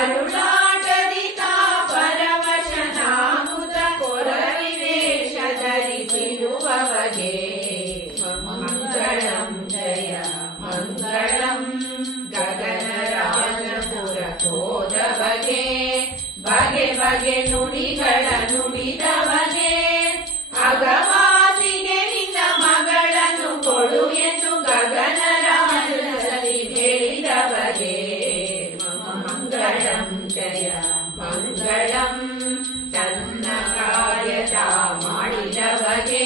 ಕರುಣಾಟದಿ ತಾ ಪರವಶನಾಗುತ್ತ ಕೊರವಿವೇಷ ಧರಿಸಿರುವವಗೆ ಮಂಗಳಂ ಜಯ ಮಂಗಳಂ. ಗಗನರಾಜಪುರ ಹೋದವಗೆ ಬಗೆ ಬಗೆ ನುಡಿಗಳ ನುಡಿದವಗೆ ಅಗವಾಸಿಗೆ ನಿನ್ನ ಮಗಳನ್ನು ಕೊಡು ಎಂದು ಗಗನರಾಜದಲ್ಲಿ ಹೇಳಿದವಗೆ ಮಂಗಳಂ ಜಯ ಮಂಗಳಂ. ತನ್ನ ಕಾರ್ಯದ ಮಾಡಿದವಗೆ